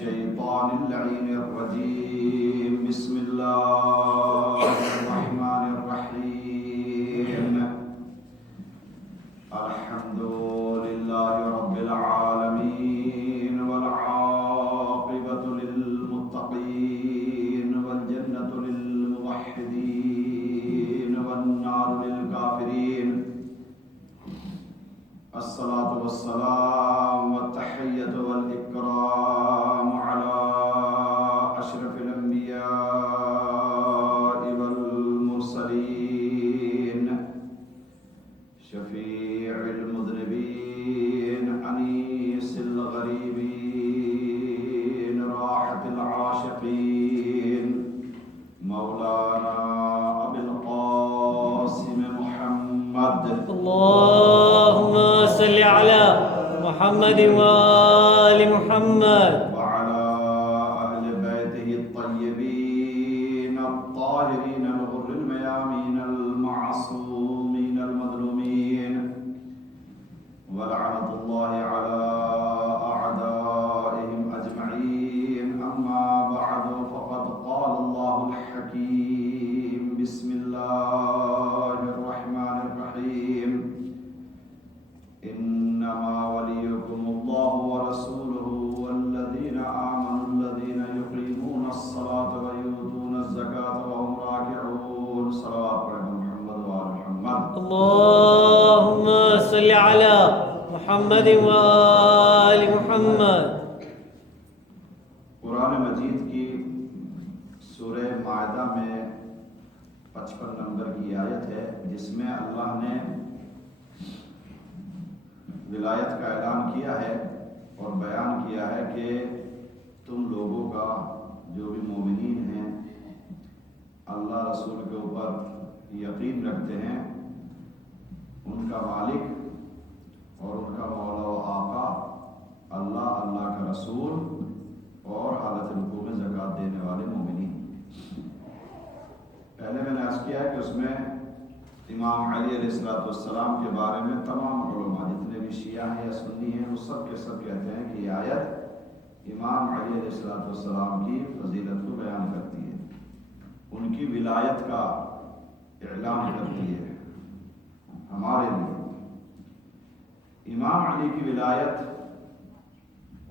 الشيطان اللعين الرجيم بسم الله الرحمن الرحيم الحمد لله رب العالمين والعاقبة للمتقين والجنة للموحدين والنار للكافرين الصلاة والسلام والتحية والإكرام على أشرف الأنبياء والمرسلين شفيع المذنبين أنيس الغريبين راحة العاشقين مولانا أبي القاسم محمد اللهم صل على محمد وآل محمد وعلى أهل بيته الطيبين الطاهرين الغر الميامين المعصومين المظلومين ولعنة الله على أعدائهم أجمعين أما بعد فقد قال الله الحكيم بسم الله الرحمن الرحيم إنما وليكم الله ورسوله والذين آمنوا الذين يقيمون الصلاة ويؤتون الزكاة وهم راكعون صلوات محمد وآل محمد اللهم صل على محمد وآل محمد قرآن مجید کی سورہ مائدہ میں 55 نمبر کی آیت ہے جس میں اللہ نے ولایت کا اعلان کیا ہے اور بیان کیا ہے کہ تم لوگوں کا جو بھی مومنین ہیں اللہ رسول کے اوپر یقین رکھتے ہیں ان کا مالک اور ان کا مولا و آقا اللہ کا رسول اور حالت رکوع میں زکوٰۃ دینے والے مومنین۔ پہلے میں نے عرض کیا ہے کہ اس میں امام علی علیہ السلام کے بارے میں تمام علماء جتنے بھی شیعہ ہیں یا سنی ہیں وہ سب کے سب کہتے ہیں کہ یہ آیت امام علی علیہ السلام کی فضیلت کو بیان کرتی ہے، ان کی ولایت کا اعلان کرتی ہے ہمارے لیے۔ امام علی کی ولایت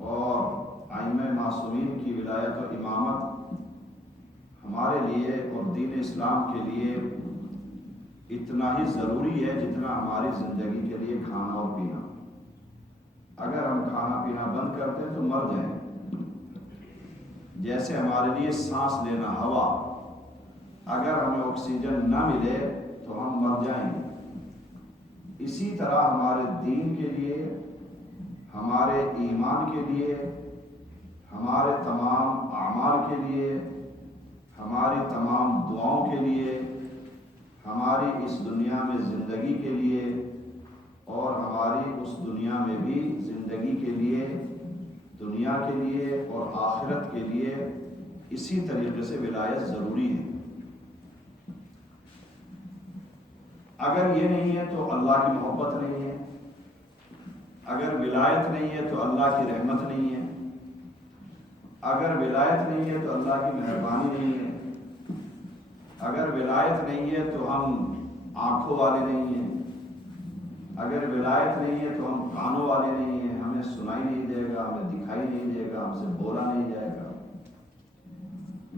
اور ائمہ معصومین کی ولایت اور امامت ہمارے لیے اور دین اسلام کے لیے اتنا ہی ضروری ہے جتنا ہماری زندگی کے لیے کھانا اور پینا۔ اگر ہم کھانا پینا بند کر دیں تو مر جائیں، جیسے ہمارے لیے سانس لینا ہوا، اگر ہمیں آکسیجن نہ ملے تو ہم مر جائیں گے۔ اسی طرح ہمارے دین کے لیے، ہمارے ایمان کے لیے، ہمارے تمام اعمال کے لیے، ہماری تمام دعاؤں کے لیے، ہماری اس دنیا میں زندگی کے لیے اور ہماری اس دنیا میں بھی زندگی کے لیے، دنیا کے لیے اور آخرت کے لیے اسی طریقے سے ولایت ضروری ہے۔ اگر یہ نہیں ہے تو اللہ کی محبت نہیں ہے، اگر ولایت نہیں ہے تو اللہ کی رحمت نہیں ہے، اگر ولایت نہیں ہے تو اللہ کی مہربانی نہیں ہے، اگر ولایت نہیں ہے تو ہم آنکھوں والے نہیں ہیں، اگر ولایت نہیں ہے تو ہم کانوں والے نہیں ہیں، ہمیں سنائی نہیں دے گا، ہمیں دکھائی نہیں دے گا، ہم سے بولا نہیں جائے گا۔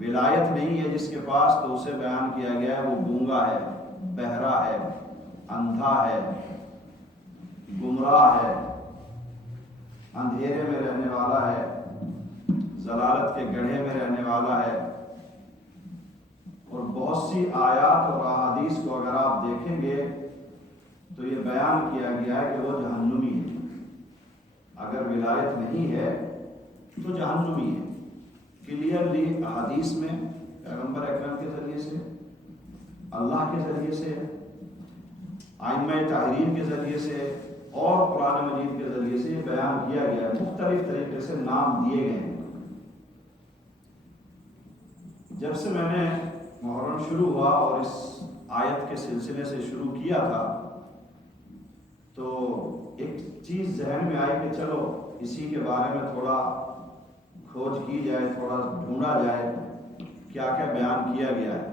ولایت نہیں ہے جس کے پاس تو اسے بیان کیا گیا ہے وہ گونگا ہے، بہرا ہے، اندھا ہے، گمراہ ہے، اندھیرے میں رہنے والا ہے، ضلالت کے گڑھے میں رہنے والا ہے۔ اور بہت سی آیات اور احادیث کو اگر آپ دیکھیں گے تو یہ بیان کیا گیا ہے کہ وہ جہنمی ہے۔ اگر ولایت نہیں ہے تو جہنمی ہے۔ کلیئرلی احادیث میں پیغمبر اکرم کے ذریعے سے، اللہ کے ذریعے سے، ائمہ طاہرین کے ذریعے سے اور قرآن مجید کے ذریعے سے یہ بیان کیا گیا ہے، مختلف طریقے سے نام دیے گئے ہیں۔ جب سے میں نے محرم شروع ہوا اور اس آیت کے سلسلے سے شروع کیا تھا تو ایک چیز ذہن میں آئی کہ چلو اسی کے بارے میں تھوڑا کھوج کی جائے، تھوڑا ڈھونڈا جائے کیا کیا بیان کیا گیا ہے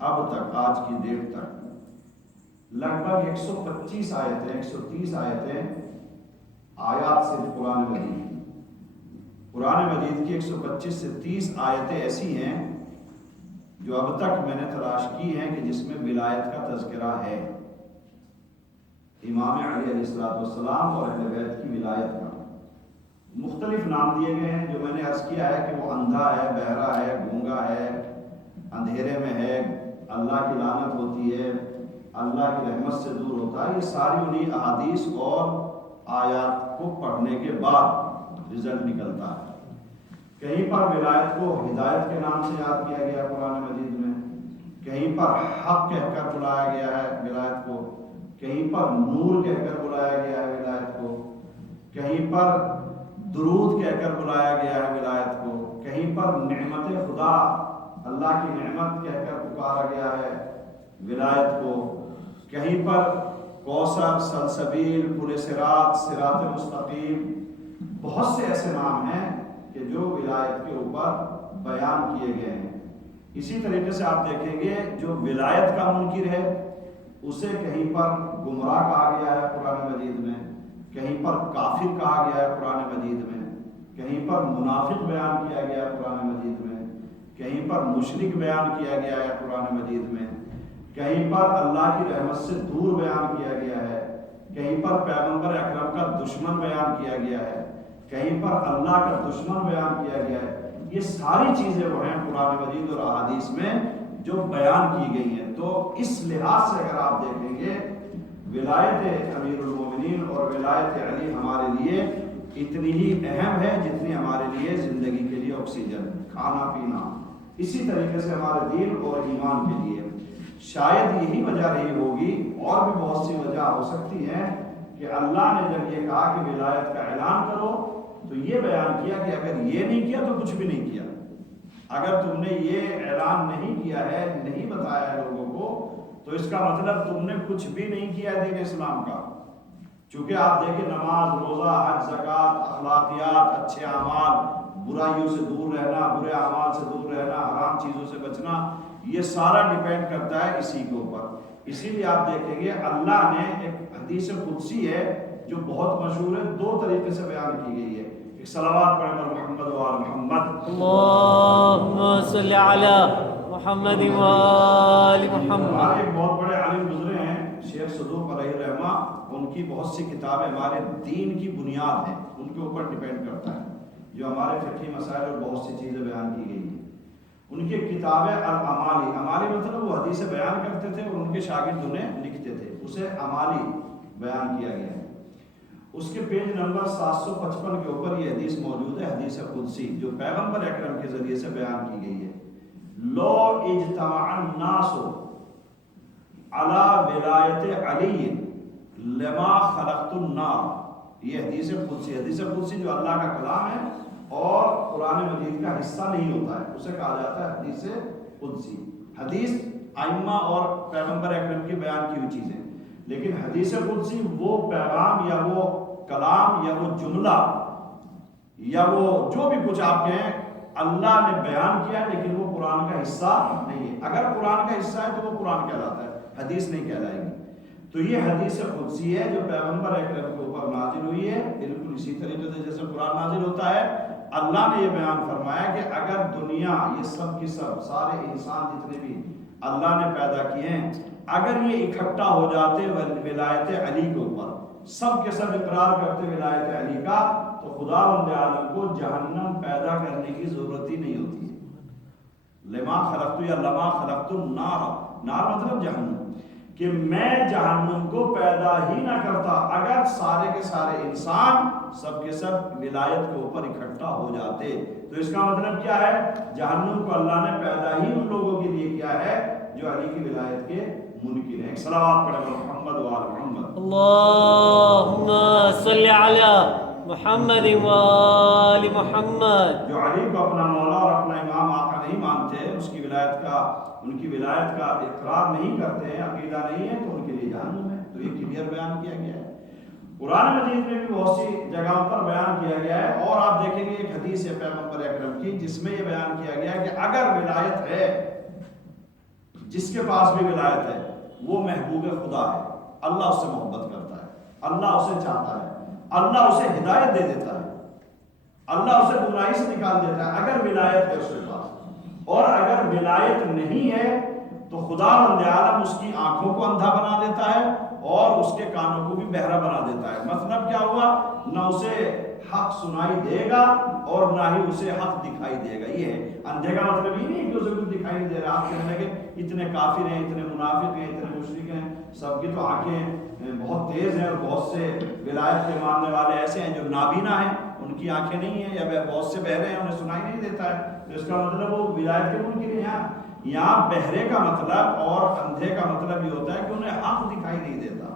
اب تک، آج کی ڈیٹ تک لگ بھگ 125 آیتیں، 130 آیتیں آیات صرف قرآن مجید کی، قرآن مجید کی 125 سے 30 آیتیں ایسی ہیں جو اب تک میں نے تلاش کی ہیں کہ جس میں ولایت کا تذکرہ ہے، امام علی علیہ السلام اور اہل بیت کی ولایت کا۔ مختلف نام دیے گئے ہیں، جو میں نے عرض کیا ہے کہ وہ اندھا ہے، بہرا ہے، گونگا ہے، اندھیرے میں ہے، اللہ کی لعنت ہوتی ہے، اللہ کی رحمت سے دور ہوتا ہے، یہ ساری انہیں احادیث اور آیات کو پڑھنے کے بعد رزلٹ نکلتا ہے۔ کہیں پر ولایت کو ہدایت کے نام سے یاد کیا گیا قرآن مجید میں، کہیں پر حق کہہ کر بلایا گیا ہے ولایت کو، کہیں پر نور کہہ کر بلایا گیا ہے ولایت کو، کہیں پر درود کہہ کر بلایا گیا ہے ولایت کو، کہیں پر نعمت خدا، اللہ کی نعمت کہہ کر پکارا گیا ہے ولایت کو، کہیں پر کوثر، سلسبیل، پل صراط، صراط مستقیم، بہت سے ایسے نام ہیں کہ جو ولایت کے اوپر بیان کیے گئے ہیں۔ اسی طریقے سے آپ دیکھیں گے جو ولایت کا منکر ہے اسے کہیں پر گمراہ کہا گیا ہے قرآن مجید میں، کہیں پر کافر کہا گیا ہے قرآن مجید میں، کہیں پر منافق بیان کیا گیا ہے قرآن مجید میں، کہیں پر مشرک بیان کیا گیا ہے قرآن مجید میں، کہیں پر اللہ کی رحمت سے دور بیان کیا گیا ہے، کہیں پر پیغمبر اکرم کا دشمن بیان کیا گیا ہے، کہیں پر اللہ کا دشمن بیان کیا گیا ہے۔ یہ ساری چیزیں وہ ہیں قرآن مجید اور احادیث میں جو بیان کی گئی ہیں۔ تو اس لحاظ سے اگر آپ دیکھیں گے ولایت امیر المومنین اور ولایت علی ہمارے لیے اتنی ہی اہم ہے جتنی ہمارے لیے زندگی کے لیے آکسیجن، کھانا پینا، اسی طریقے سے ہمارے دین اور ایمان کے لیے۔ شاید یہی وجہ رہی ہوگی، اور بھی بہت سی وجہ ہو سکتی ہیں، کہ اللہ نے جب یہ کہا کہ ولایت کا اعلان کرو تو یہ بیان کیا کہ اگر یہ نہیں کیا تو کچھ بھی نہیں کیا۔ اگر تم نے یہ اعلان نہیں کیا ہے، نہیں بتایا ہے لوگوں کو، تو اس کا مطلب تم نے کچھ بھی نہیں کیا دین اسلام کا۔ چونکہ آپ دیکھیں نماز، روزہ، حج، زکوٰۃ، اخلاقیات، اچھے اعمال، برائیوں سے دور رہنا، برے اعمال سے دور رہنا، حرام چیزوں سے بچنا، یہ سارا ڈیپینڈ کرتا ہے اسی کے اوپر۔ اسی لیے آپ دیکھیں گے اللہ نے ایک حدیث قدسی ہے جو بہت مشہور ہے، دو طریقے سے بیان کی گئی ہے۔ ایک صلوات پڑھیں اور محمد و آل محمد، اللہم صلی علی محمد و آل محمد۔ ہمارے ایک بہت بڑے عالم گزرے ہیں شیخ صدوق علیہ الرحمہ، ان کی بہت سی کتابیں ہمارے دین کی بنیاد ہیں، ان کے اوپر ڈیپینڈ کرتا ہے جو ہمارے فقہی مسائل اور بہت سی چیزیں بیان کی گئی ہیں۔ ان کی کتابیں العمالی، عمالی مطلب وہ حدیث بیان کرتے تھے اور ان کے شاگرد انہیں لکھتے تھے، اسے عمالی بیان کیا گیا ہے۔ اس کے پیج نمبر 755 کے اوپر یہ حدیث موجود ہے، حدیث قدسی، جو پیغمبر اکرم کے ذریعے سے بیان کی گئی ہے۔ لو اجتمع الناس علی ولایت علی لما خلقت النار، یہ حدیث قدسی، حدیث قدسی جو اللہ کا کلام ہے اور قرآن مجید کا حصہ نہیں ہوتا ہے، اسے کہا جاتا ہے حدیث قدسی۔ حدیث ائمہ اور پیغمبر اکرم کی بیان کی ہوئی چیزیں، لیکن حدیث قدسی وہ پیغام یا وہ کلام یا وہ جملہ یا وہ جو بھی کچھ آپ کہیں اللہ نے بیان کیا، لیکن وہ قرآن کا حصہ نہیں ہے۔ اگر قرآن کا حصہ ہے تو وہ قرآن کہلاتا ہے، حدیث نہیں کہلائے گی۔ تو یہ حدیث قدسی ہے جو پیغمبر اکرم کے اوپر نازل ہوئی ہے، بالکل اسی طریقے سے جیسے قرآن نازل ہوتا ہے۔ اللہ نے یہ بیان فرمایا کہ اگر دنیا، یہ سب کی سب، سارے انسان جتنے بھی اللہ نے پیدا کیے ہیں، اگر یہ اکٹھا ہو جاتے ولایت علی کے اوپر، سب کے سب اقرار کرتے ولایت علی کا، تو خداوند عالم کو جہنم پیدا کرنے کی ضرورت ہی نہیں ہوتی ہے۔ لما خلقت یا لما خلقت النار، نار مطلب جہنم، کہ میں جہنم کو پیدا ہی نہ کرتا اگر سارے کے سارے انسان سب کے سب ولایت کے اوپر اکٹھا ہو جاتے۔ تو اس کا مطلب کیا ہے؟ جہنم کو اللہ نے پیدا ہی ان لوگوں کے لیے کیا ہے جو علی کی ولایت کے منکر ہیں۔ ایک صلوات پڑھیں محمد و آل محمد، اللہم صلی علی محمد و آل محمد۔ جو علی کو اپنا مولا اور اپنا امام آقا نہیں مانتے، اس کی ولایت کا، ان کی ولایت کا اقرار نہیں کرتے ہیں، عقیدہ نہیں ہے، تو ان کے لیے جہنم ہے۔ تو یہ کلیئر بیان کیا گیا ہے۔ قرآن مجید میں بھی بہت سی جگہوں پر بیان کیا گیا ہے، اور آپ دیکھیں گے ایک حدیث ہے پیغمبر اکرم کی جس میں یہ بیان کیا گیا ہے کہ اگر ولایت ہے، جس کے پاس بھی ولایت ہے وہ محبوب خدا ہے، اللہ اس سے محبت کرتا ہے، اللہ اسے چاہتا ہے، اللہ اسے ہدایت دے دیتا ہے، اللہ اسے گمراہی سے نکال دیتا ہے اگر ولایت ہے اس کے پاس۔ اور اگر ولایت نہیں ہے تو خدا بند عالم اس کی آنکھوں کو اندھا بنا دیتا ہے اور اس کے کانوں کو بھی بہرا بنا دیتا ہے۔ مطلب کیا ہوا؟ نہ اسے حق سنائی دے گا اور نہ ہی اسے حق دکھائی دے گا۔ یہ ہے اندھے کا مطلب یہ نہیں کہ اسے کچھ دکھائی نہیں دے رہا۔ آپ کہنے لگے اتنے کافر ہیں، اتنے منافق ہیں، اتنے مشرک ہیں، سب کی تو آنکھیں بہت تیز ہیں، اور بہت سے ولایت کے ماننے والے ایسے ہیں جو نابینا ہیں، ان کی آنکھیں نہیں ہیں، یا بہت سے بہرے ہیں انہیں سنائی نہیں دیتا ہے، تو اس کا مطلب وہ ولایت کے منکر ہیں۔ یہاں بہرے کا مطلب اور اندھے کا مطلب یہ ہوتا ہے کہ انہیں حق دکھائی نہیں دیتا،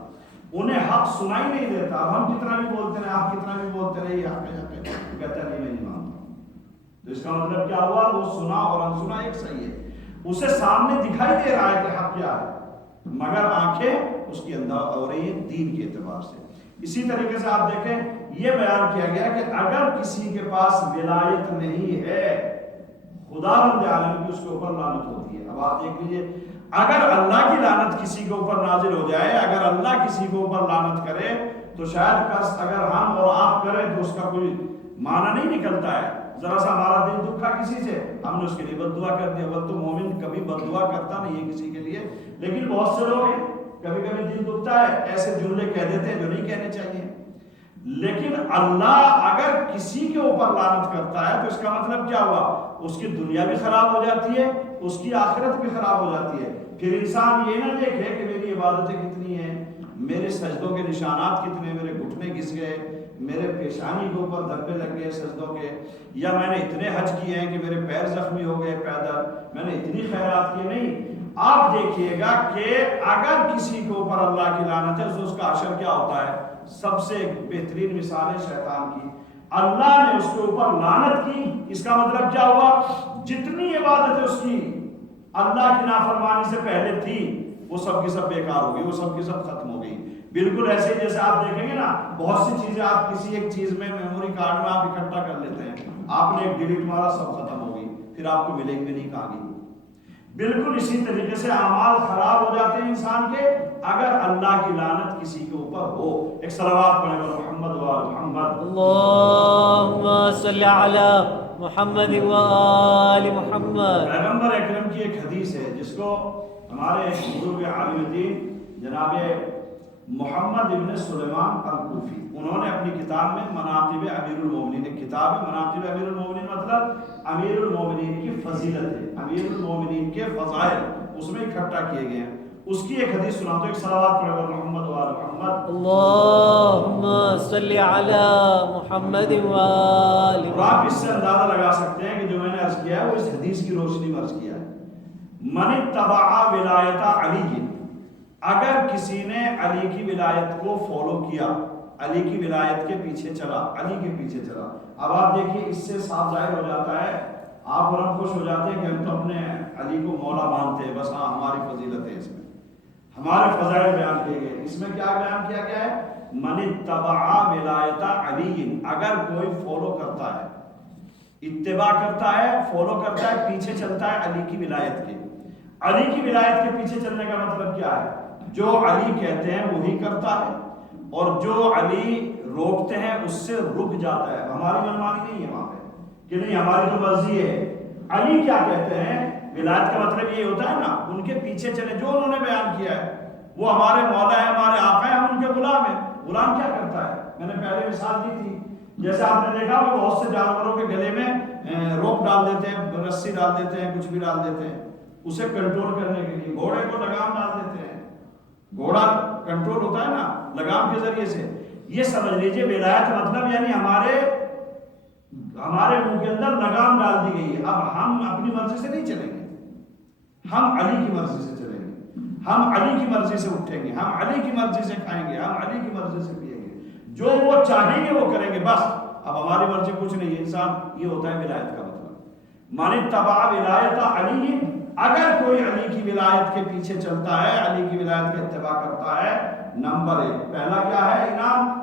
انہیں حق سنائی نہیں دیتا۔ اب ہم کتنا بھی بولتے رہے، آپ کتنا بھی بولتے رہے، یہ حق ہے، حق ہے، کہتا نہیں میں نہیں مانتا۔ تو اس کا مطلب کیا ہوا؟ وہ سنا اور انسنا ایک صحیح ہے، اسے سامنے دکھائی دے رہا ہے کہ حق کیا ہے، مگر آنکھیں اس کی اندھا ہو رہی ہیں دین کے اعتبار سے۔ اسی طریقے سے آپ دیکھیں یہ بیان کیا گیا کہ اگر کسی کے پاس ولایت نہیں ہے، خدا بند عالم کی اس کے اوپر لعنت ہوتی ہے۔ اب آپ دیکھ لیجئے، اگر اللہ کی لعنت کسی کے اوپر نازل ہو جائے، اگر اللہ کسی کے اوپر لعنت کرے تو شاید کس اگر ہم اور آپ کریں تو اس کا کوئی معنی نہیں نکلتا ہے۔ ذرا سا ہمارا دل دکھا کسی سے، ہم نے اس کے لیے بد دعا کر دیا۔ بل تو مومن کبھی بد دعا کرتا نہیں ہے کسی کے لیے، لیکن بہت سے لوگ ہیں کبھی کبھی دل دکھتا ہے، ایسے جملے کہہ دیتے ہیں جو نہیں کہنے چاہیے۔ لیکن اللہ اگر کسی کے اوپر لعنت کرتا ہے تو اس کا مطلب کیا ہوا؟ اس کی دنیا بھی خراب ہو جاتی ہے، اس کی آخرت بھی خراب ہو جاتی ہے۔ پھر انسان یہ نہ دیکھے کہ میری عبادتیں کتنی ہیں، میرے سجدوں کے نشانات کتنے، میرے گھٹنے گھس گئے، میرے پیشانی کے اوپر دھبے لگ گئے سجدوں کے، یا میں نے اتنے حج کیے ہیں کہ میرے پیر زخمی ہو گئے پیدل، میں نے اتنی خیرات کی۔ نہیں، آپ دیکھیے گا کہ اگر کسی کے اوپر اللہ کی لعنت ہے تو اس کا اثر کیا ہوتا ہے؟ سب سے بہترین مثال ہے شیطان کی۔ اللہ نے اس کے اوپر لعنت کی، اس کا مطلب کیا ہوا؟ جتنی عبادتیں اس کی اللہ کی نافرمانی سے پہلے تھی وہ سب کی سب بیکار ہو گئی، وہ سب کی سب ختم ہو گئی۔ بالکل ایسے ہی جیسے آپ دیکھیں گے نا، بہت سی چیزیں آپ کسی ایک چیز میں میموری کارڈ میں آپ اکٹھا کر لیتے ہیں، آپ نے ایک ڈیلیٹ مارا سب ختم ہو گئی، پھر آپ کو ملے گی بھی نہیں کہاں گئی۔ بالکل اسی طریقے سے اعمال خراب ہو جاتے ہیں انسان کے اگر اللہ کی لعنت کسی کے اوپر ہو۔ ایک صلوات پڑھیں محمد و آل محمد۔ اللہم صلی علی محمد و آل محمد۔ پیغمبر اکرم کی ایک حدیث ہے جس کو ہمارے بزرگ عالم دین جناب محمد ابن سلیمان الکوفی انہوں نے اپنی کتاب میں مناقب امیر المومنین، ایک کتاب ہے مناقب امیر المومنین، مطلب امیر المومنین کی فضیلت ہے، امیر المومنین کے فضائل اس میں اکٹھا کیے گئے ہیں۔ اس کی ایک حدیث سنا تو ایک صلوات پڑھے گا محمد و آل محمد۔ اللہم صلی علی محمد و آل اور آپ اس سے اندازہ لگا سکتے ہیں کہ جو میں نے عرض کیا ہے وہ اس حدیث کی روشنی میں عرض کیا ہے۔ من اتبع ولایت علی، اگر کسی نے علی کی ولایت کو فالو کیا، علی کی ولایت کے پیچھے چلا، علی کے پیچھے چلا۔ اب آپ دیکھیے اس سے صاف ظاہر ہو جاتا ہے، آپ اور ہم خوش ہو جاتے ہیں کہ ہم تو اپنے علی کو مولا مانتے ہیں، بس ہاں ہماری فضیلت ہے، اس میں ہمارے فضائل بیان کیے گئے۔ اس میں کیا بیان کیا گیا ہے؟ من اتبع ولایت علی، اگر کوئی فالو کرتا ہے، اتباع کرتا ہے، فالو کرتا ہے، پیچھے چلتا ہے علی کی ولایت کے۔ علی کی ولایت کے پیچھے چلنے کا مطلب کیا ہے؟ جو علی کہتے ہیں وہی کرتا ہے، اور جو علی روکتے ہیں اس سے رک جاتا ہے۔ ہماری منمانی نہیں ہے وہاں پہ کہ نہیں ہماری تو مرضی ہے۔ علی کیا کہتے ہیں؟ ولایت کا مطلب یہ ہوتا ہے نا ان کے پیچھے چلے، جو انہوں نے بیان کیا ہے، وہ ہمارے مولا ہے، ہمارے آقا ہیں، ہم ان کے غلام ہیں۔ غلام کیا کرتا ہے؟ میں نے پہلے مثال دی تھی، جیسے آپ نے دیکھا وہ بہت سے جانوروں کے گلے میں روپ ڈال دیتے ہیں، رسی ڈال دیتے ہیں، کچھ بھی ڈال دیتے ہیں اسے کنٹرول کرنے کے لیے۔ گھوڑے کو لگام ڈال دیتے ہیں، گھوڑا کنٹرول ہوتا ہے نا لگام کے ذریعے سے۔ یہ سمجھ لیجئے ولایت مطلب یعنی ہمارے منہ کے اندر لگام ڈال دی گئی ہے۔ اب ہم اپنی مرضی سے نہیں چلیں گے، ہم علی کی مرضی سے چلیں گے، ہم علی کی مرضی سے اٹھیں گے، ہم علی کی مرضی سے کھائیں گے، ہم علی کی مرضی سے پیئیں گے، جو وہ چاہیں گے وہ کریں گے، بس اب ہماری مرضی کچھ نہیں ہے۔ انسان یہ ہوتا ہے ولایت کا مطلب۔ من اتبع ولایت علی، اگر کوئی علی کی ولایت کے پیچھے چلتا ہے، علی کی ولایت کا اتباع کرتا ہے، نمبر ایک پہلا کیا ہے انعام؟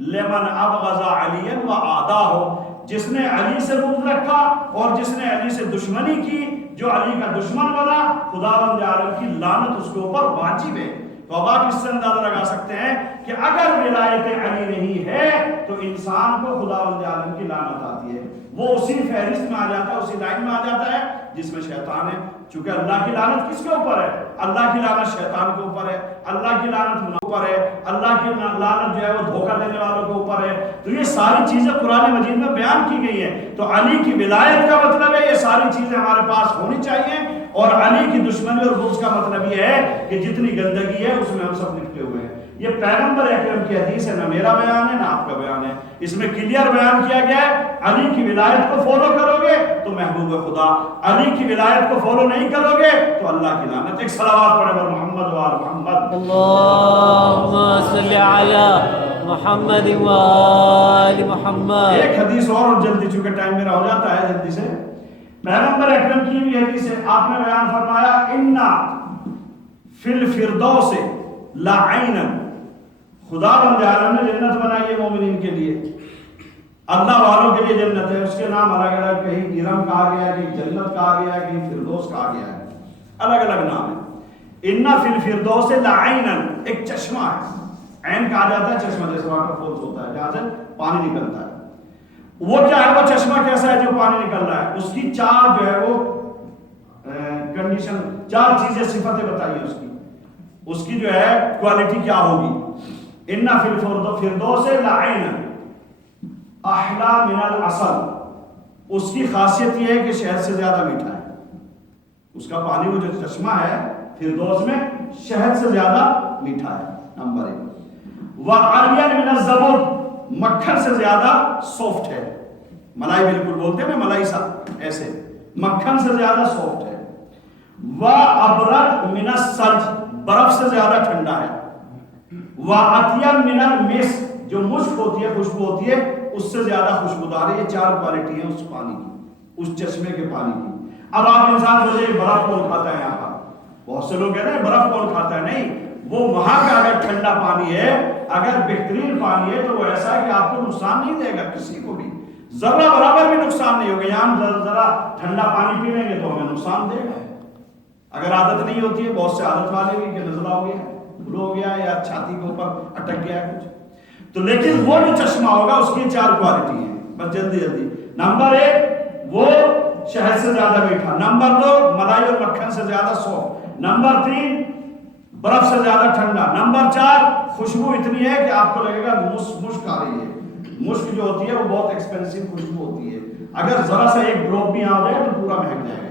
لمن ابغض علی و عاداہ، جس نے علی سے بغض رکھا اور جس نے علی سے دشمنی کی، جو علی کا دشمن بنا، خداوند عالم کی لعنت اس کے اوپر واجب ہے۔ تو اب آپ اس سے اندازہ لگا سکتے ہیں کہ اگر ولایت علی نہیں ہے تو انسان کو خداوند عالم کی لعنت آتی ہے، وہ اسی فہرست میں آ جاتا ہے، اسی لائن میں آ جاتا ہے جس میں شیطان ہے۔ چونکہ اللہ کی لعنت کس کے اوپر ہے؟ اللہ کی لعنت شیطان کے اوپر ہے، اللہ کی لعنت منافقوں کے اوپر ہے، اللہ کی لعنت جو ہے وہ دھوکہ دینے والوں کے اوپر ہے۔ تو یہ ساری چیزیں قرآن مجید میں بیان کی گئی ہیں۔ تو علی کی ولایت کا مطلب ہے یہ ساری چیزیں ہمارے پاس ہونی چاہیے، اور علی کی دشمنی اور بغض کا مطلب یہ ہے کہ جتنی گندگی ہے اس میں ہم سب لپٹے ہوئے ہیں۔ یہ پیغمبر اکرم کی حدیث ہے، نہ میرا بیان ہے نہ آپ کا بیان ہے، اس میں کلیئر بیان کیا گیا ہے علی کی ولایت کو فالو کرو گے تو محبوب خدا، علی کی ولایت کو فالو نہیں کرو گے تو اللہ کی لعنت۔ ایک صلوات پڑھے بر محمد و آل محمد۔ اللہم صلی علی محمد و آل محمد۔ ایک حدیث اور جلدی، چونکہ ٹائم میرا ہو جاتا ہے جلدی سے، پیغمبر اکرم کی بھی حدیث ہے، آپ نے بیان فرمایا اِنَّ فِي الْفِرْدَوْسِ لَعَيْنًا، خداوند عالم نے جنت بنائی ہے مومنین کے لیے، اللہ والوں کے لیے جنت ہے، اس کے نام الگ الگ، کہیں ارم کہا گیا ہے، کہیں جنت کہا گیا ہے، کہیں فردوس کہا گیا ہے، الگ الگ نام ہے۔ اِنَّ فِي الْفِرْدَوْسِ لَعَيْنًا، ایک چشمہ ہے، عین کہا جاتا ہے چشمہ، جیسے واٹر فالز ہوتا ہے جہاں سے پانی نکلتا ہے۔ وہ کیا ہے؟ وہ چشمہ کیسا ہے جو پانی نکل رہا ہے؟ اس کی چار جو ہے وہ کنڈیشن، چار چیزیں صفتیں بتائیے اس کی جو ہے کوالٹی کیا ہوگی۔ اِنَّ فِي الْفِرْدَوْسِ لَعَيْنًا احلا من العسل، اس کی خاصیت یہ ہے کہ شہد سے زیادہ میٹھا ہے، اس کا پانی وہ جو چشمہ ہے فردوس میں شہد سے زیادہ میٹھا ہے، نمبر ایک۔ وَعَلْيًا مِنَ الزَّبُرْ، مکھن سے زیادہ سافٹ ہے، ملائی بالکل بولتے ہیں ملائی سا ایسے، مکھن سے زیادہ سافٹ ہے۔ وَأَبْرَدْ مِنَ الثَّلْجِ، برف سے زیادہ ٹھنڈا ہے۔ وَأَطْيَبْ مِنَ الْمِسْكِ، جو مشک ہوتی ہے، خوشبو ہوتی ہے، اس سے زیادہ خوشبودار ہے۔ یہ چار کوالٹی ہیں اس پانی کی، اس چشمے کے پانی کی۔ اب آپ انسان سوچے برف کون کھاتا ہے؟ یہاں پر بہت سے لوگ کہتے ہیں برف کون کھاتا ہے، نہیں، وہ وہاں کا اگر ٹھنڈا پانی ہے، اگر بہترین پانی ہے تو وہ ایسا ہے کہ آپ کو نقصان نہیں دے گا، کسی کو بھی ذرہ برابر بھی نقصان نہیں ہوگا۔ یہاں ذرا ٹھنڈا پانی پی لیں گے تو ہمیں نقصان دے گا، اگر عادت نہیں ہوتی ہے، بہت سے عادت والے بھی کہ نزلہ ہو گیا، فلو ہو گیا، یا چھاتی کے اوپر اٹک گیا ہے کچھ، تو لیکن وہ جو چشمہ ہوگا اس کی چار کوالٹی ہیں، بس جلدی جلدی۔ نمبر ایک، وہ شہد سے زیادہ میٹھا۔ نمبر دو، ملائی اور مکھن سے زیادہ سافٹ۔ نمبر تین، برف سے زیادہ ٹھنڈا۔ نمبر چار، خوشبو اتنی ہے کہ آپ کو لگے گا مشک آ رہی ہے۔ مشک جو ہوتی ہے وہ بہت ایکسپینسو خوشبو ہوتی ہے، اگر ذرا سا ایک ڈراپ بھی آ جائے تو پورا مہک جائے گا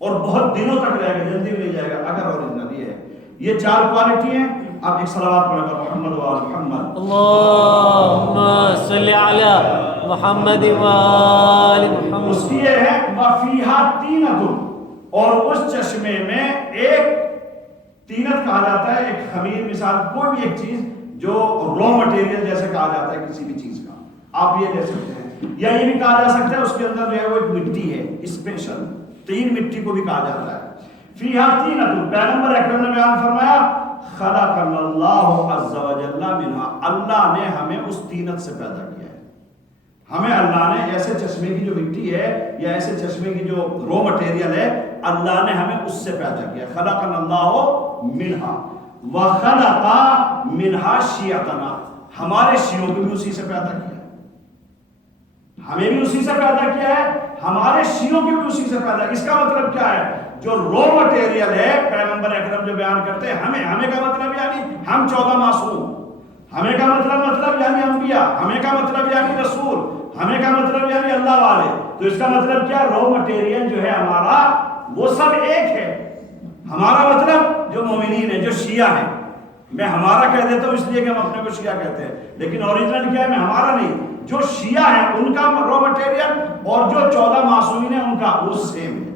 اور بہت دنوں تک رہے گا، جلدی نہیں جائے گا اگر اوریجنل ہے۔ یہ چار کوالٹی ہیں۔ اب ایک صلوات پڑھیں گے محمد و آل محمد۔ اللہم صلی علی محمد و آل محمد۔ اس کی یہ ہے وَفِيهَا تِينَةٌ، اور اس چشمے میں ایک تینت کہا جاتا ہے، ایک خمیر، مثال کوئی بھی ایک چیز جو را مٹیریل جیسے کہا جاتا ہے کسی بھی چیز کا، آپ یہ لے سکتے ہیں، یا یہ بھی کہا جا سکتا ہے اس کے اندر جو ہے وہ ایک مٹی ہے اسپیشل، تین مٹی کو بھی کہا جاتا ہے۔ فِيهَا تِينَةٌ، پیغمبر اکرم نے بیان فرمایا خَلَقَنَا اللَّهُ عَزَّ وَجَلَّ مِنْهَا، اللہ نے ہمیں اس تینت سے پیدا کیا ہے۔ ہمیں اللہ نے ایسے چشمے کی جو مٹی ہے یا ایسے چشمے کی جو رو مٹیریل ہے، اللہ نے ہمیں اس سے پیدا کیا۔ خَلَقَنَا اللَّهُ مِنْهَا وَخَلَقَ مِنْهَا شِيَعَتَنَا، ہمارے شیعوں کو بھی اسی سے پیدا کیا ہے، ہمیں بھی اسی سے پیدا کیا ہے، ہمارے شیعوں کو بھی اسی سے پیدا کیا۔ اس کا مطلب کیا ہے؟ جو رو مٹیریل ہے پیغمبر اکرم جو بیان کرتے ہیں، ہمیں کا مطلب یعنی ہم 14 معصوم، ہمیں کا مطلب یعنی انبیاء، ہمیں کا مطلب یعنی رسول، ہمیں کا مطلب یعنی اللہ والے۔ تو اس کا مطلب کیا؟ رو مٹیریل جو ہے ہمارا وہ سب ایک ہے۔ ہمارا مطلب جو مومنین ہیں، جو شیعہ ہیں، میں ہمارا کہہ دیتا ہوں اس لیے کہ ہم اپنے کو شیعہ کہتے ہیں، لیکن اوریجنل کیا ہے؟ میں ہمارا نہیں، جو شیعہ ہیں ان کا رو مٹیریل اور جو 14 معصومین ہیں ان کا وہ سیم ہے۔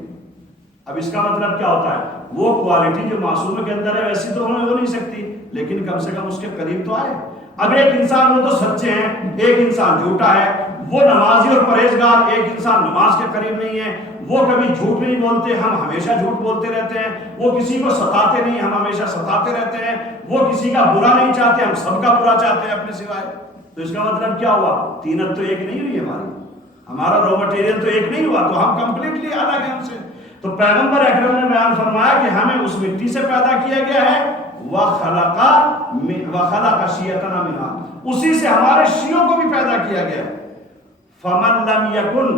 اب اس کا مطلب کیا ہوتا ہے؟ وہ کوالٹی جو معصوموں کے اندر ہے ویسی تو ہو نہیں سکتی، لیکن کم سے کم اس کے قریب تو آئے۔ اب ایک انسان وہ تو سچے ہیں، ایک انسان جھوٹا ہے، وہ نمازی اور پرہیزگار، ایک انسان نماز کے قریب نہیں ہے، وہ کبھی جھوٹ نہیں بولتے، ہم ہمیشہ جھوٹ بولتے رہتے ہیں، وہ کسی کو ستاتے نہیں، ہم ہمیشہ ستاتے رہتے ہیں، وہ کسی کا برا نہیں چاہتے، ہم سب کا برا چاہتے ہیں اپنے سوائے۔ تو اس کا مطلب کیا ہوا؟ تینت تو ایک نہیں ہوئی ہمارا رو مٹیریل تو ایک نہیں ہوا، تو ہم کمپلیٹلی الگ ہیں ان سے۔ تو پیغمبر اکرم نے بیان فرمایا کہ ہمیں اس مٹی سے پیدا کیا گیا ہے، وَخَلَقَ شِيَّتَنَا مِنْهَا، اسی سے ہمارے شیعوں کو بھی پیدا کیا گیا۔ فَمَنْ لَمْ يَكُنْ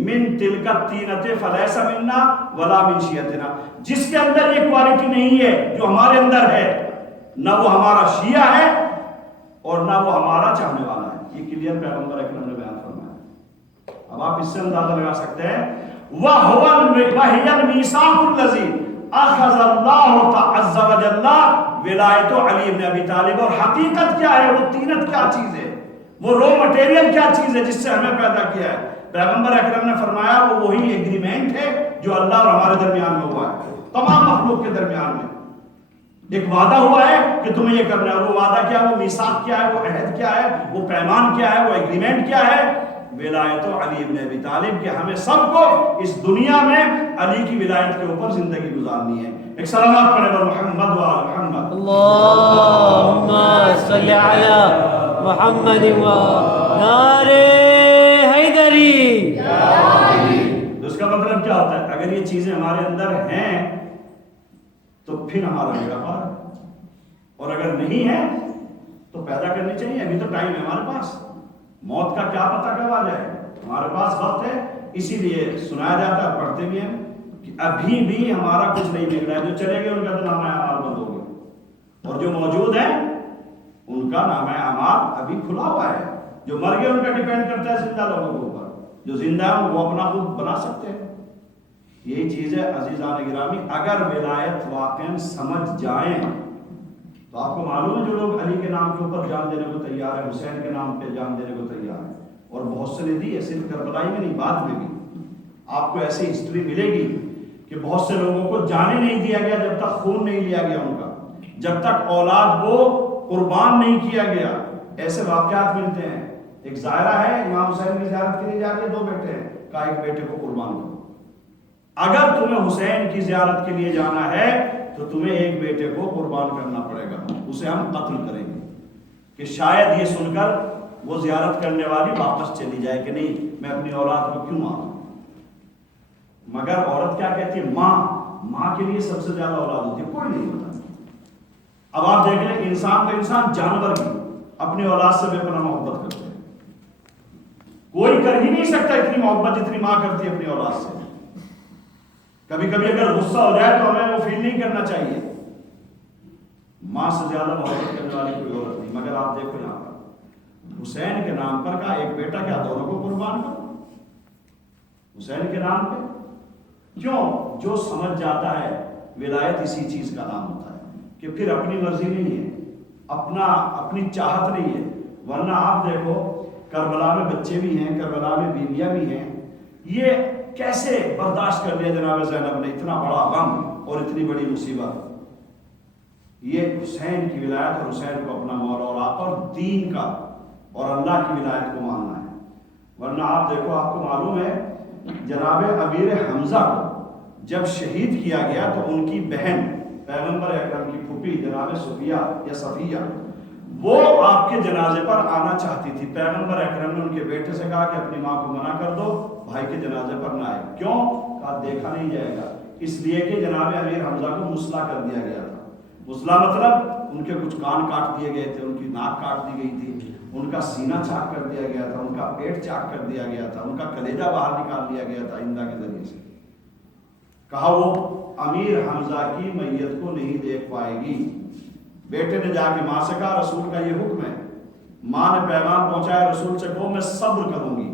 مِنْ تِلْكَ الطِّينَةِ فَلَيْسَ مِنَّا وَلَا مِنْ شِيَّتِنَا، جس کے اندر یہ کوالٹی نہیں ہے جو ہمارے اندر ہے، نہ وہ ہمارا شیعہ ہے اور نہ وہ ہمارا چاہنے والا ہے۔ یہ کلیئر پیغمبر اکرم نے بیان فرمایا۔ اب آپ اس سے اندازہ لگا سکتے ہیں، وَهِيَ الْمِيثَاقُ الَّذِي اخذ اللہ عز وجل ولایت علی بن ابی طالب۔ اور حقیقت کیا ہے؟ وہ تینت کیا چیز ہے، وہ رو مٹیریل کیا چیز ہے جس سے ہمیں پیدا کیا ہے؟ پیغمبر اکرم نے فرمایا وہ وہی ایگریمنٹ ہے جو اللہ اور ہمارے درمیان میں ہوا ہے، تمام مخلوق کے درمیان میں ایک وعدہ ہوا ہے کہ تمہیں یہ کرنا ہے۔ اور وہ وعدہ کیا ہے؟ وہ میثاق کیا ہے؟ وہ عہد کیا ہے؟ وہ پیمان کیا ہے؟ وہ ایگریمنٹ کیا ہے؟ ولایت علی بن ابی طالب، کہ ہمیں سب کو اس دنیا میں علی کی ولایت کے اوپر زندگی گزارنی ہے۔ ایک سلامات پڑھے بر محمد و آل محمد۔ اللہم صلی علی محمد و نعرہ حیدری۔ اس کا مطلب کیا ہوتا ہے؟ اگر یہ چیزیں ہمارے اندر ہیں تو پھر ہمارا بیڑا پار ہے، اور اگر نہیں ہے تو پیدا کرنی چاہیے۔ ابھی تو ٹائم ہے ہمارے پاس، موت کا کیا پتہ کب آ جائے، ہمارے پاس وقت ہے۔ اسی لیے سنایا جاتا ہے، پڑھتے بھی ہیں کہ ابھی بھی ہمارا کچھ نہیں بگڑا ہے۔ جو چلے گئے ان کا تو نامہ اعمال بند ہو گیا، اور جو موجود ہیں ان کا نامہ اعمال ابھی کھلا ہوا ہے۔ جو مر گئے ان کا ڈیپینڈ کرتا ہے زندہ لوگوں کے اوپر، جو زندہ ہیں وہ اپنا خود بنا سکتے ہیں۔ یہی چیز ہے عزیزان گرامی، اگر ولایت واقعا سمجھ جائیں تو آپ کو معلوم ہے جو لوگ علی کے نام کے اوپر جان دینے کو تیار ہے، حسین کے نام پہ جان دینے کو تیار ہے، اور بہت سے نے دی ہے، صرف کربلائی میں نہیں، بعد میں بھی آپ کو ایسی ہسٹری ملے گی کہ بہت سے لوگوں کو جانے نہیں دیا گیا جب تک خون نہیں لیا گیا ان کا، جب تک اولاد کو قربان نہیں کیا گیا۔ ایسے واقعات ملتے ہیں۔ ایک ظاہرہ ہے، امام حسین کی زیارت کے لیے جا رہے ہیں، 2 بیٹے ہیں، کہا ایک بیٹے کو قربان کرو۔ اگر تمہیں حسین کی زیارت کے لیے جانا ہے تو تمہیں ایک بیٹے کو قربان کرنا پڑے گا، اسے ہم قتل کریں گے، کہ شاید یہ سن کر وہ زیارت کرنے والی واپس چلی جائے کہ نہیں میں اپنی اولاد کو کیوں ماروں۔ مگر عورت کیا کہتی ہے؟ ماں کے لیے سب سے زیادہ اولاد ہوتی ہے، کوئی نہیں ہوتا۔ اب آپ دیکھ لیں، انسان تو انسان، جانور بھی اپنی اولاد سے بے پناہ محبت کرتے ہیں، کوئی کر ہی نہیں سکتا اتنی محبت جتنی ماں کرتی ہے اپنی اولاد سے۔ کبھی کبھی اگر غصہ ہو جائے تو ہمیں وہ فیل نہیں کرنا چاہیے، ماں سے زیادہ محبت کرنے والی کوئی عورت نہیں۔ مگر آپ دیکھو یہاں پر حسین کے نام پر کہا ایک بیٹا کیا دونوں کو قربان کرو، حسین کے نام پہ کیوں؟ جو سمجھ جاتا ہے ولایت اسی چیز کا نام ہوتا ہے کہ پھر اپنی مرضی نہیں ہے، اپنی چاہت نہیں ہے۔ ورنہ آپ دیکھو کربلا میں بچے بھی ہیں، کربلا میں بیویاں بھی ہیں، یہ کیسے برداشت کر لیا جناب زینب نے اتنا بڑا غم اور اتنی بڑی مصیبت؟ یہ حسین کی ولایت اور حسین کو اپنا مولا اور آقا اور دین کا اور اللہ کی ولایت کو ماننا ہے۔ ورنہ آپ دیکھو، آپ کو معلوم ہے جناب امیر حمزہ کو جب شہید کیا گیا تو ان کی بہن پیغمبر اکرم کی پھوپھی جناب صفیہ وہ آپ کے جنازے پر آنا چاہتی تھی۔ پیغمبر اکرم نے ان کے بیٹے سے کہا کہ اپنی ماں کو منع کر دو، بھائی کے جنازے پر نہ آئے۔ کیوں؟ کہا دیکھا نہیں جائے گا، اس لیے کہ جناب امیر حمزہ کو مسلح کر دیا گیا تھا۔ مسلح مطلب ان کے کچھ کان کاٹ دیے گئے تھے، ان کی ناک کاٹ دی گئی تھی، ان کا سینہ چاک کر دیا گیا تھا، ان کا پیٹ چاک کر دیا گیا تھا، ان کا کلیجہ باہر نکال دیا گیا تھا آئندہ کے ذریعے سے۔ کہا وہ امیر حمزہ کی میت کو نہیں دیکھ پائے گی۔ بیٹے نے جا کے ماں سے کہا رسول کا یہ حکم ہے۔ ماں نے پیغام پہنچایا رسول سے، کہو میں صبر کروں گی،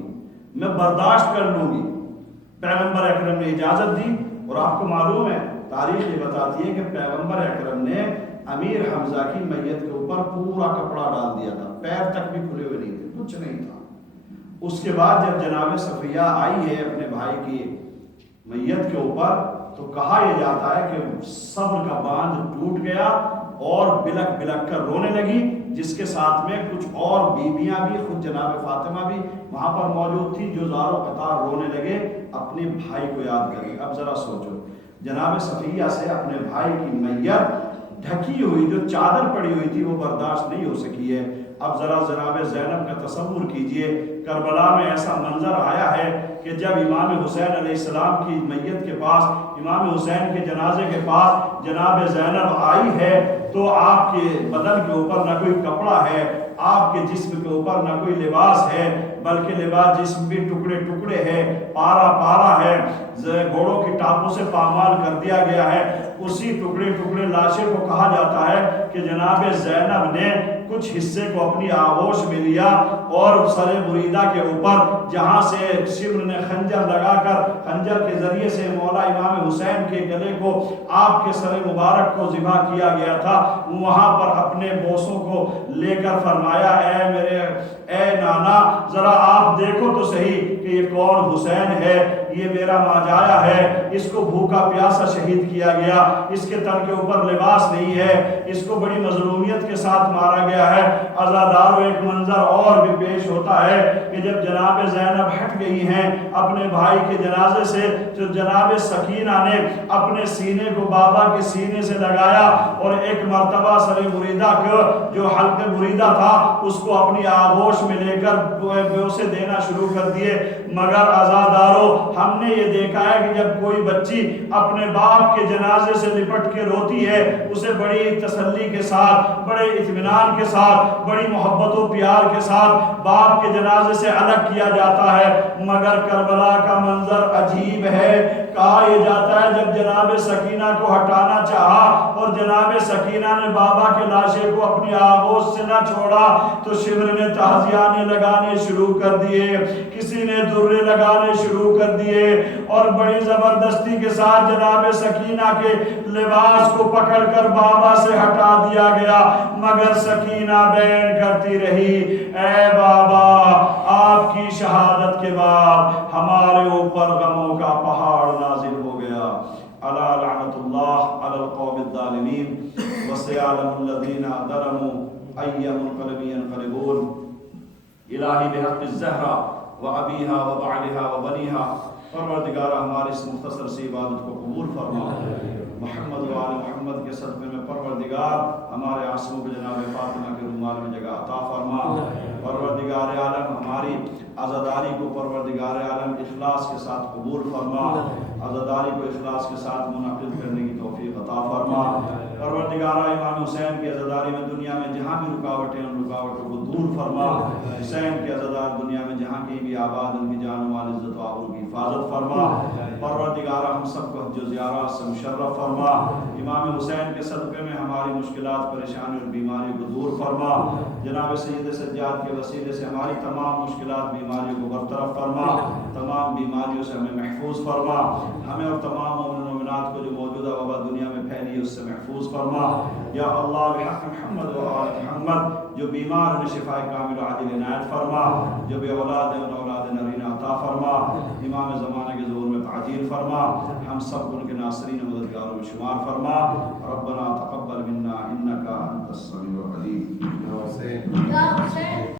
میں برداشت کر لوں گی۔ پیغمبر اکرم نے اجازت دی، اور آپ کو معلوم ہے تاریخ یہ بتاتی ہے کہ پیغمبر اکرم نے امیر حمزہ کی میت کے اوپر پورا کپڑا ڈال دیا تھا، پیر تک بھی کھلے ہوئے نہیں تھے، کچھ نہیں تھا۔ اس کے بعد جب جناب صفیہ آئی ہے اپنے بھائی کی میت کے اوپر تو کہا یہ جاتا ہے کہ صبر کا باندھ ٹوٹ گیا اور بلک بلک کر رونے لگی، جس کے ساتھ میں کچھ اور بیویاں بھی، خود جناب فاطمہ بھی وہاں پر موجود تھی، جو زاروں قطار رونے لگے اپنے بھائی کو یاد کر کے۔ اب ذرا سوچو، جناب صفیہ سے اپنے بھائی کی میت ڈھکی ہوئی جو چادر پڑی ہوئی تھی وہ برداشت نہیں ہو سکی ہے، اب ذرا جناب زینب کا تصور کیجئے، کربلا میں ایسا منظر آیا ہے کہ جب امام حسین علیہ السلام کی میت کے پاس، امام حسین کے جنازے کے پاس جناب زینب آئی ہے تو آپ کے بدن کے اوپر نہ کوئی کپڑا ہے، آپ کے جسم کے اوپر نہ کوئی لباس ہے، بلکہ لباس جسم بھی ٹکڑے ٹکڑے ہے، پارا پارا ہے، گھوڑوں کی ٹاپوں سے پامال کر دیا گیا ہے۔ اسی ٹکڑے ٹکڑے لاشے کو کہا جاتا ہے کہ جناب زینب نے کچھ حصے کو اپنی آغوش میں لیا اور سر مریدہ کے اوپر جہاں سے شمر نے خنجر لگا کر خنجر کے ذریعے سے مولا امام حسین کے گلے کو آپ کے سر مبارک کو ذبح کیا گیا تھا، وہاں پر اپنے بوسوں کو لے کر فرمایا اے نانا ذرا آپ دیکھو تو صحیح کہ یہ کون حسین ہے، یہ میرا ماجایا ہے، اس کو بھوکا پیاسا شہید کیا گیا، اس کے تن کے اوپر لباس نہیں ہے، اس کو بڑی مظلومیت کے ساتھ مارا گیا ہے۔ عزادارو ایک منظر اور بھی پیش ہوتا ہے کہ جب جناب زینب ہٹ گئی ہیں اپنے بھائی کے جنازے سے تو جناب سکینہ نے اپنے سینے کو بابا کے سینے سے لگایا اور ایک مرتبہ سر مریدہ کو جو حلق مریدہ تھا اس کو اپنی آغوش میں لے کر بوسے دینا شروع کر دیے۔ مگر عزادارو ہم نے یہ دیکھا ہے کہ جب کوئی بچی اپنے باپ کے جنازے سے لپٹ کے روتی ہے اسے بڑی تسلی کے ساتھ، بڑے اطمینان کے ساتھ، بڑی محبت و پیار کے ساتھ باپ کے جنازے سے الگ کیا جاتا ہے۔ مگر کربلا کا منظر عجیب ہے۔ کہا یہ جاتا ہے جب جناب سکینہ کو ہٹانا چاہا اور جناب سکینہ نے بابا کے لاشے کو اپنی آغوش سے نہ چھوڑا تو شمر نے تعزیانے لگانے شروع کر دیے، کسی نے درے لگانے شروع کر دیے اور بڑی زبردستی کے ساتھ جناب سکینہ کے لباس کو پکڑ کر بابا سے ہٹا دیا گیا۔ مگر سکینہ بین کرتی رہی، اے بابا آپ کی شہادت کے بعد ہمارے اوپر غموں کا پہاڑ نازل ہو گیا۔ الا لعنت اللہ علی القوم الظالمین وسيعلم الذین ظلموا ای منقلب ینقلبون۔ الہی بحق الزہرا وابیہا وبعلہا وبنیہا، پروردگارہ ہماری اس مختصر سی عبادت کو قبول فرما۔ محمد و آل محمد کے صدقے میں پروردگار ہمارے آنسوؤں کو جناب فاطمہ کے رومال میں جگہ عطا فرما۔ پروردگار عالم ہماری عزاداری کو پروردگار عالم اخلاص کے ساتھ قبول فرما، عزاداری کو اخلاص کے ساتھ منعقد کرنے کی توفیق عطا فرما۔ پروردگارہ امام حسین کی عزاداری میں دنیا میں جہاں بھی رکاوٹیں ان رکاوٹوں کو دور فرما۔ حسین کے عزادار دنیا میں جہاں کہیں بھی آباد ان کی جان و مال عزت و آبرو کی حفاظت فرما۔ پروردگارہ ہم سب کو حج و زیارات سے مشرف فرما۔ امام حسین کے صدقے میں ہماری مشکلات، پریشانی اور بیماریوں کو دور فرما۔ جناب سید سجاد کے وسیلے سے ہماری تمام مشکلات، بیماریوں کو برطرف فرما، تمام بیماریوں سے ہمیں محفوظ فرما۔ ہمیں اور تمام مومن و مومنات کو جو موجودہ وبا دنیا میں پھیلی ہے اس سے محفوظ فرما۔ یا اللہ بحق محمد و آل محمد، جو بیمار انہیں شفا کامل و عاجل عنایت فرما، جو بے اولاد ہیں انہیں اولاد نرینہ عطا فرما، امام زمانہ کے ظہور میں تعجیل فرما، ہم سب کو ان کے ناصرین و مددگاروں میں شمار فرما۔ ربنا تقبل منا انک انت السمیع العلیم۔